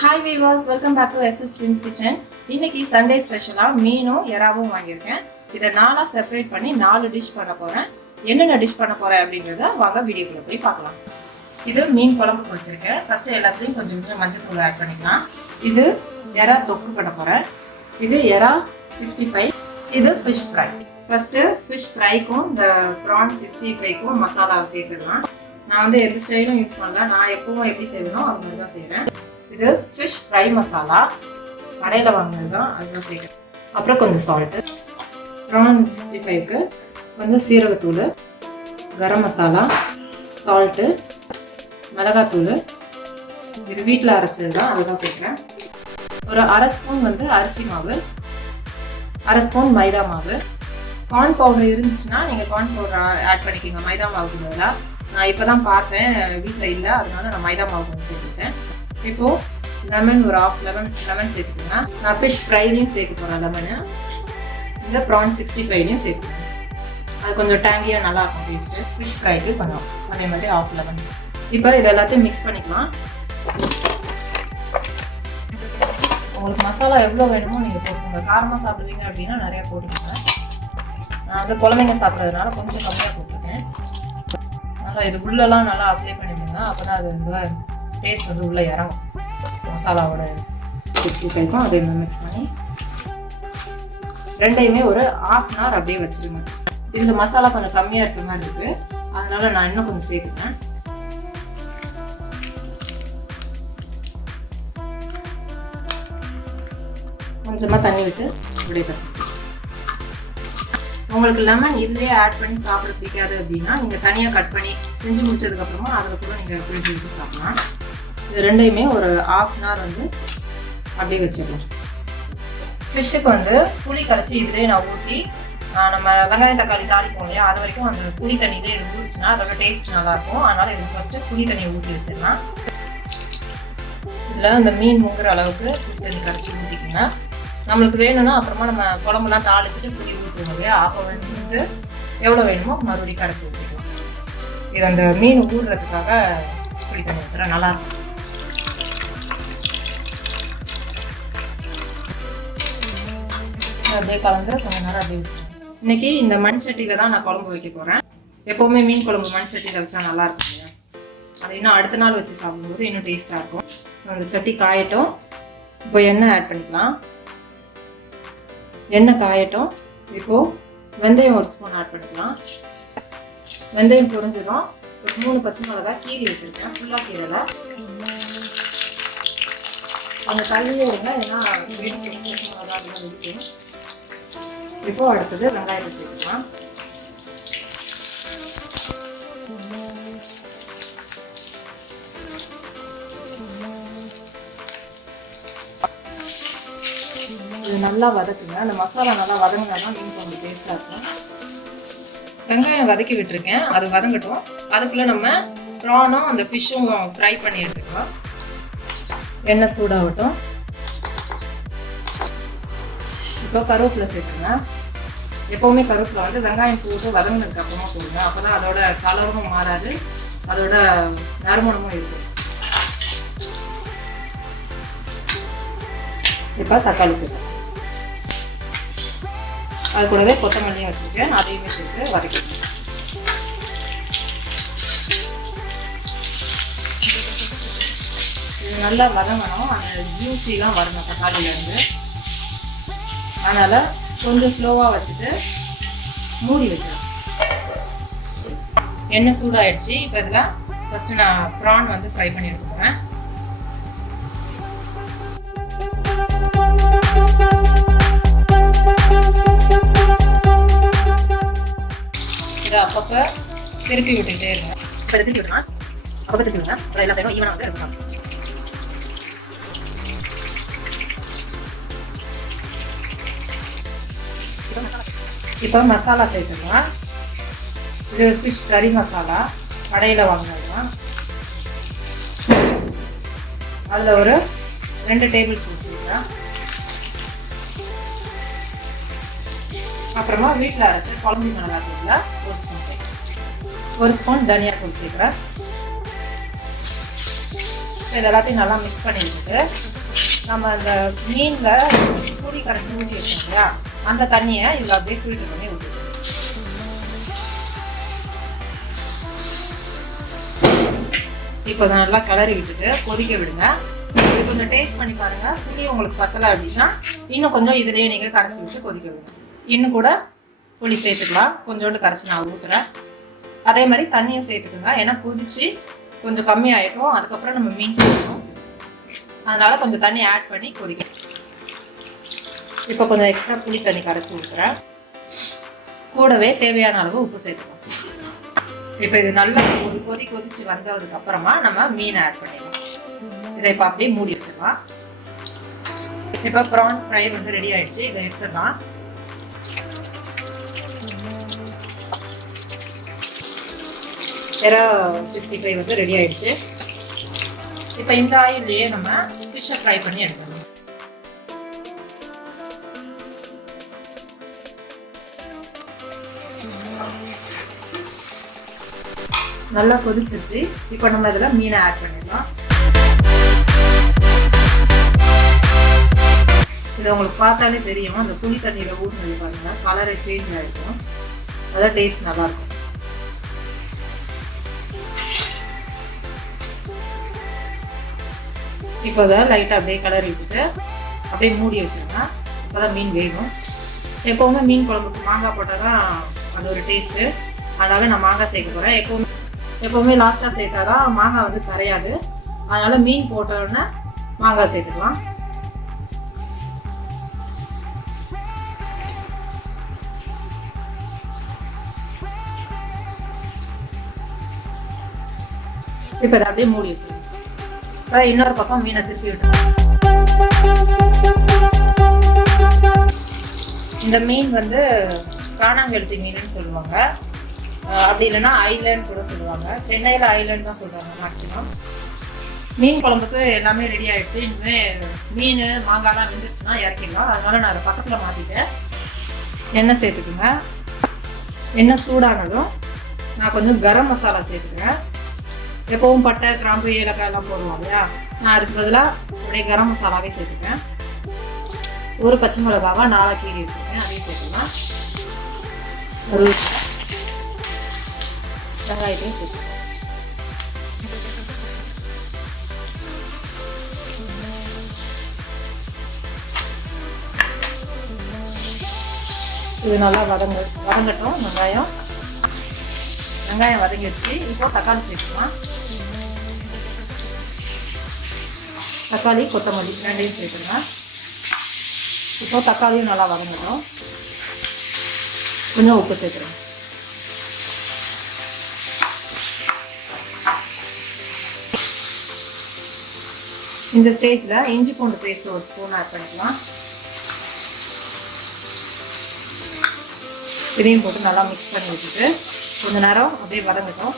Hi viewers, welcome back to SS Twins Kitchen. இன்னைக்கு Sunday ஸ்பெஷலா மீனும் எறாவும் வாங்கியிருக்கேன். இதை நாலா செப்பரேட் பண்ணி 4 டிஷ் பண்ண போறேன். என்னென்ன டிஷ் பண்ண போறேன் அப்படிங்கறத வாங்க வீடியோக்குள்ள போய் பார்க்கலாம். இது மீன் குழம்புக்கு வச்சிருக்கேன். ஃபர்ஸ்ட் எல்லாத்துலயும் கொஞ்சம் மஞ்சள் தூள் ஆட் பண்ணிக்கலாம். இது எறா தொக்கு பண்ண போறேன். இது எறா 65. இது fish fry. ஃபர்ஸ்ட் fish fryக்கும் இந்த prawn 65க்கும் மசாலா சேர்த்துக்கலாம். நான் வந்து எந்த ஸ்டைலும் யூஸ் பண்ணல. நான் எப்பவும் எப்படி செய்வேனோ அது மாதிரி தான் செய்றேன். இது fish fry மசாலா கடையில் வாங்குறது தான், அதுதான் சேர்க்குறேன். அப்புறம் கொஞ்சம் சால்ட்டு, prawn 65க்கு கொஞ்சம் சீரகத்தூள், கரம் மசாலா, சால்ட்டு, மிளகாத்தூள், இது வீட்டில் அரைச்சது தான், அதுதான் சேர்க்குறேன். ஒரு அரை ஸ்பூன் வந்து அரிசி மாவு, அரை ஸ்பூன் மைதா மாவு. கார்ன் பவுடர் இருந்துச்சுன்னா நீங்கள் கார்ன் பவுடர் ஆட் பண்ணிக்கோங்க மைதா மாவுக்கு பதிலாக. நான் இப்போ தான் பார்த்தேன் வீட்டில் இல்லை, அதனால நான் மைதா மாவு கொஞ்சம் சேர்த்துட்டேன். இப்போது லெமன் ஒரு ஆஃப் லெமன் சேர்த்துக்கோங்க. நான் ஃபிஷ் ஃப்ரைலையும் சேர்க்க போகிறேன் லெமனு. இந்த ப்ரான் 65லையும் சேர்த்துக்கோங்க. அது கொஞ்சம் டேங்கியாக நல்லாயிருக்கும் டேஸ்ட்டு. ஃபிஷ் ஃப்ரைக்கு கொஞ்சம் அதே மாதிரி ஆஃப் லெமன். இப்போ இது எல்லாத்தையும் மிக்ஸ் பண்ணிக்கலாம். உங்களுக்கு மசாலா எவ்வளோ வேணுமோ நீங்கள் போட்டுக்கோங்க. காரமாக சாப்பிடுவீங்க அப்படின்னா நிறையா போட்டுக்கோங்க. நான் வந்து குழந்தைங்க சாப்பிட்றதுனால கொஞ்சம் கம்மியாக போட்டுருக்கேன். நல்லா இது உள்ளெல்லாம் நல்லா அப்ளை பண்ணிவிடுங்க. அப்போ தான் அது ரொம்ப டேஸ்ட் வந்து உள்ளே இறங்கும். மசாலாவோட 65க்கும் அதே மாதிரி மிக்ஸ் பண்ணி ரெண்டையுமே ஒரு ½ hour அப்படியே வச்சுருங்க. இதில் மசாலா கொஞ்சம் கம்மியாக இருக்கிற மாதிரி இருக்குது, அதனால நான் இன்னும் கொஞ்சம் சேர்த்துப்பேன். கொஞ்சமாக தண்ணி விட்டு அப்படியே பசங்க. உங்களுக்கு லெமன் இதுலேயே ஆட் பண்ணி சாப்பிட பிடிக்காது அப்படின்னா நீங்கள் தனியாக கட் பண்ணி செஞ்சு முடிச்சதுக்கப்புறமா அதில் கூட நீங்கள் பிடிச்சி விட்டு சாப்பிடலாம். இது ரெண்டையுமே ஒரு ½ hour வந்து அப்படியே வச்சுக்கலாம். ஃபிஷ்ஷுக்கு வந்து புளி கரைச்சி இதிலே நான் ஊற்றி நம்ம வெங்காயம் தக்காளி தாளிப்போம் இல்லையா, அது வரைக்கும் அந்த புளி தண்ணியிலே இது ஊறிச்சுன்னா அதோட டேஸ்ட் நல்லாயிருக்கும். அதனால் இது ஃபஸ்ட்டு புளி தண்ணியை ஊற்றி வச்சிடலாம். இதில் அந்த மீன் முங்குற அளவுக்கு புளி தண்ணி கரைச்சி ஊற்றிக்கோங்க. நம்மளுக்கு வேணும்னா அப்புறமா நம்ம குழம்புலாம் தாளிச்சிட்டு புளி ஊற்றுவோம் இல்லையா, அப்போ வந்து எவ்வளோ வேணுமோ மறுபடியும் கரைச்சி ஊற்றிக்கலாம். இது அந்த மீன் ஊறுறதுக்காக புளி தண்ணி ஊற்றுறேன், நல்லாயிருக்கும். அப்படியே கலந்து கொஞ்சம் நேரம் அப்படியே வச்சுருவேன். இன்னைக்கு இந்த மண் சட்டியில் தான் நான் குழம்பு வைக்க போகிறேன். எப்போவுமே மீன் குழம்பு மண் சட்டியில் வச்சா நல்லா இருக்கும் இல்லையா, அது இன்னும் அடுத்த நாள் வச்சு சாப்பிடும்போது இன்னும் டேஸ்ட்டாக இருக்கும். ஸோ அந்த சட்டி காயட்டும். இப்போ எண்ணெய் ஆட் பண்ணிக்கலாம். எண்ணெய் காயட்டும். இப்போது வெந்தயம் ஒரு ஸ்பூன் ஆட் பண்ணிக்கலாம். வெந்தயம் பொரிஞ்சிடும். ஒரு 3 பச்சை மிளகாய் கீரி வச்சுருக்கேன், ஃபுல்லாக கீரையில். அந்த தள்ளியே இருங்க, ஏன்னா வெடிக்கும். இப்போ அடுத்தது வெங்காயத்தை சேர்த்துக்கலாம். இது நல்லா வதக்குங்க. அந்த மசாலா நல்லா வதங்கினா தான் மீன் கொஞ்சம் டேஸ்டாக இருக்கும். வெங்காயம் வதக்கி விட்டுருக்கேன், அது வதங்கட்டும். அதுக்குள்ளே நம்ம ப்ரானும் அந்த ஃபிஷ்ஷும் ஃப்ரை பண்ணி எடுத்துக்கலாம். எண்ணெய் சூடாகட்டும். இப்போ கருவேப்பிலை சேர்த்துங்க. எப்போவுமே கருவேப்பிலை வந்து வெங்காயம் போட்டு வதங்கினதுக்கு அப்புறமா போடுங்க. அப்போ தான் அதோட கலரும் மாறாது, அதோட நறுமணமும் இருக்கும். இப்போ தக்காளி போட்டு அது கூடவே கொத்தமல்லியும் வச்சுருக்கேன், அதையுமே சேர்த்து வதக்கிடுங்க. இது நல்லா வதங்கணும், அந்த ஜூஸிலாம் வரணும் தக்காளியிலேருந்து. அதனால் கொஞ்சம் ஸ்லோவாக வச்சுட்டு மூடி வச்சிடலாம். எண்ணெய் சூடாகிடுச்சு. இப்போ இதில் ஃபஸ்ட்டு நான் ப்ரான் வந்து ஃப்ரை பண்ணி எடுத்துக்கிறேன். இதை அப்பப்போ திருப்பி விட்டுக்கிட்டே இருங்க. இப்போ இதை திருப்பி விடலாம், அப்பப்போ திருப்பி விடுங்க. எல்லா சைடும் ஈவனாக வந்து இருக்கணும். இப்போ மசாலா சேர்த்துக்கலாம். இது ஃபிஷ் கறி மசாலா கடையில் வாங்கினதுதான். அதில் ஒரு 2 டேபிள் ஸ்பூன் சேர்க்கலாம். அப்புறமா வீட்டில் அரைச்சி குழம்பு மிளகாத்தூளில் 1 ஸ்பூன் சேர்க்கலாம். 1 ஸ்பூன் தனியா தூள் சேர்க்குறேன். இது எல்லாத்தையும் நல்லா மிக்ஸ் பண்ணி விட்டுட்டு நம்ம அந்த மீனில் புளி கரைச்சி ஊற்றி வச்சோம் இல்லையா, அந்த தண்ணியை இதில் அப்படியே ஃபில்டர் பண்ணி விட்டுட்டு இப்போ அதை நல்லா கிளறி விட்டுட்டு கொதிக்க விடுங்க. இது கொஞ்சம் டேஸ்ட் பண்ணி பாருங்க. புளி உங்களுக்கு பத்தலை அப்படின்னா இன்னும் கொஞ்சம் இதுலேயே நீங்கள் கரைச்சி விட்டு கொதிக்க விடுங்க. இன்னும் கூட புளி சேர்த்துக்கலாம். கொஞ்சோண்டு கரைச்சி நான் ஊற்றுறேன். அதே மாதிரி தண்ணியும் சேர்த்துக்குங்க. ஏன்னா கொதிச்சு கொஞ்சம் கம்மியாயிடும், அதுக்கப்புறம் நம்ம மீன் சேர்க்கணும். அதனால கொஞ்சம் தண்ணி ஆட் பண்ணி கொதிக்கணும். இப்போ கொஞ்சம் எக்ஸ்ட்ரா புளி தண்ணி கரைச்சி ஊற்றுறேன். கூடவே தேவையான அளவு உப்பு சேர்த்துக்கலாம். இப்போ இது நல்லா ஒரு கொதிச்சு வந்ததுக்கு அப்புறமா நம்ம மீனை ஆட் பண்ணிடலாம். இதை இப்போ அப்படியே மூடி வச்சிடலாம். இப்போ ப்ரான் ஃப்ரை வந்து ரெடி ஆயிடுச்சு. இதை எடுத்துடலாம். எறா 65 வந்து ரெடி ஆயிடுச்சு. இப்போ இந்த ஆயிலே நம்ம ஃபிஷ்ஷை ஃப்ரை பண்ணி எடுத்துடலாம். நல்லா கொதிச்சிருச்சு. இப்போ நம்ம இதில் மீனை ஆட் பண்ணிடலாம். இது உங்களுக்கு பார்த்தாலே தெரியும், அந்த புளி தண்ணியில் ஊற்றினது பாருங்க, கலரை சேஞ்ச் ஆகிடும். அதான் டேஸ்ட் நல்லாயிருக்கும். இப்போ அதை லைட்டாக அப்படியே கலரி விட்டுட்டு அப்படியே மூடி வச்சுருங்க. அப்போ தான் மீன் வேகும். எப்போவுமே மீன் குழம்புக்கு மாங்காய் போட்டால் தான் அது ஒரு டேஸ்ட்டு. அதனால் நான் மாங்காய் சேர்க்க போகிறேன். எப்போவுமே லாஸ்ட்டாக சேர்த்தா தான் மாங்காய் வந்து கரையாது. அதனால் மீன் போட்டோடனே மாங்காய் சேர்த்துக்கலாம். இப்போ அதை அப்படியே மூடி வச்சுருங்க. இன்னொரு பக்கம் மீனை திருப்பி விட்டுருங்க. இந்த மீன் வந்து காணாங்கெழுத்தி மீன் சொல்லுவாங்க. அப்படி இல்லைன்னா ஐலண்ட் கூட சொல்லுவாங்க. சென்னையில் ஐலண்ட் தான் சொல்கிறாங்க மேக்ஸிமம். மீன் குழம்புக்கு எல்லாமே ரெடி ஆகிடுச்சு. இனிமேல் மீன் மாங்காய்லாம் வெந்துருச்சுன்னா இறக்கிடலாம். அதனால் நான் அதை பக்கத்தில் மாற்றிட்டேன். எண்ணெய் சேர்த்துக்குங்க. எண்ணெய் சூடானதும் நான் கொஞ்சம் கரம் மசாலா சேர்த்துக்கிறேன். எப்பவும் பட்டை, கிராம்பு, ஏலக்காய் எல்லாம் போடுவோம் இல்லையா, நான் அதுக்கு பதிலாக அப்படியே கரம் மசாலாவே சேர்த்துக்கிறேன். ஒரு பச்சை மிளகாவை 4 கீரி வச்சுருக்கேன், அதையும் சேர்த்துக்கலாம். ஒரு வெங்காயத்தையும் சேர்த்துக்கலாம். இது நல்லா வதங்கட்டும். வெங்காயம் வதங்கிடுச்சு. இப்போ தக்காளி சேர்த்துக்கலாம். தக்காளி, கொத்தமல்லி ரெண்டையும் சேர்த்துங்க. இப்போ தக்காளியும் நல்லா வதங்கட்டும். கொஞ்சம் உப்பு சேர்த்துறேன். இந்த ஸ்டேஜில் இஞ்சி பூண்டு பேஸ்ட் ஒரு ஸ்பூன் ஆட் பண்ணிக்கலாம். இதையும் போட்டு நல்லா மிக்ஸ் பண்ணி வச்சுட்டு கொஞ்ச நேரம் அப்படியே வதங்கட்டும்.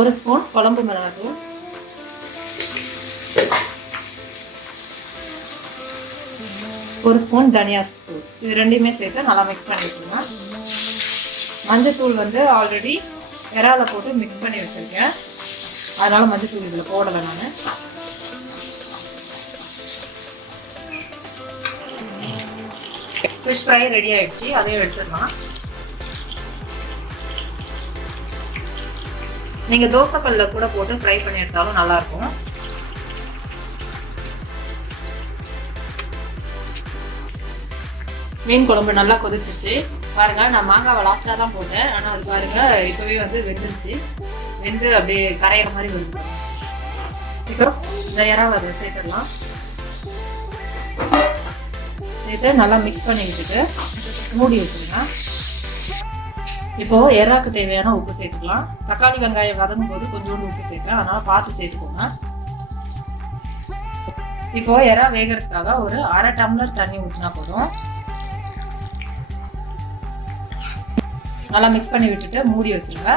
ஒரு ஸ்பூன் குழம்பு மிளகாத்தூள், ஒரு ஸ்பூன் தனியாத்தூள், இது ரெண்டையுமே சேர்த்து நல்லா மிக்ஸ் பண்ணி வச்சுருங்க. மஞ்சத்தூள் வந்து ஆல்ரெடி இறால போட்டு மிக்ஸ் பண்ணி வச்சுருக்கேன். அதனால மஞ்சத்தூள் இதில் போடலை நான். ஃபிஷ் ஃப்ரை ரெடி ஆயிடுச்சு. அதையும் எடுத்துடலாம். நீங்க தோசைக்கல்ல கூட போட்டு ஃப்ரை பண்ணி எடுத்தாலும் நல்லா இருக்கும். மீன் குழம்பு நல்லா கொதிச்சிருச்சு. பாருங்க, நான் மாங்காவை லாஸ்டா தான் போட்டேன். ஆனா அது பாருங்க இப்பவே வந்து வெந்துருச்சு. வெந்து அப்படியே கரையிற மாதிரி வருது. இப்போ இந்த இறாவை அதை சேர்த்துடலாம். சேர்த்து நல்லா மிக்ஸ் பண்ணி விட்டுட்டு மூடி வச்சுருங்க. இப்போ எறாக்கு தேவையான உப்பு சேர்த்துக்கலாம். தக்காளி வெங்காயம் வதங்கும் போது கொஞ்சோண்டு உப்பு சேர்ப்பேன், அதனால பார்த்து சேர்த்துக்கோங்க. இப்போ எறா வேகிறதுக்காக ஒரு 1/2 டம்ளர் தண்ணி ஊற்றினா போதும். நல்லா மிக்ஸ் பண்ணி விட்டுட்டு மூடி வச்சிருங்க.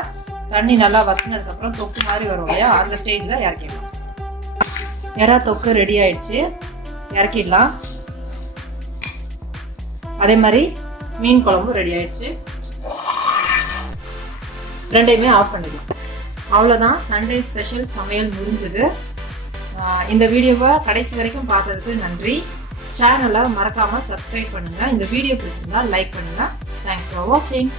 தண்ணி நல்லா வத்தினதுக்கு அப்புறம் தொக்கு மாதிரி வரும் இல்லையா, அந்த ஸ்டேஜ்ல இறக்கிடலாம். எறா தொக்கு ரெடி ஆயிடுச்சு, இறக்கிடலாம். அதே மாதிரி மீன் குழம்பு ரெடி ஆயிடுச்சு. ரெண்டையுமே ஆஃப் பண்ணிடலாம். அவ்வளோதான், சண்டே ஸ்பெஷல் சமையல் முடிஞ்சது. இந்த வீடியோவை கடைசி வரைக்கும் பார்த்ததுக்கு நன்றி. சேனலை மறக்காமல் சப்ஸ்கிரைப் பண்ணுங்கள். இந்த வீடியோ பிடிச்சிருந்தா லைக் பண்ணுங்கள். தேங்க்ஸ் ஃபார் வாட்சிங்.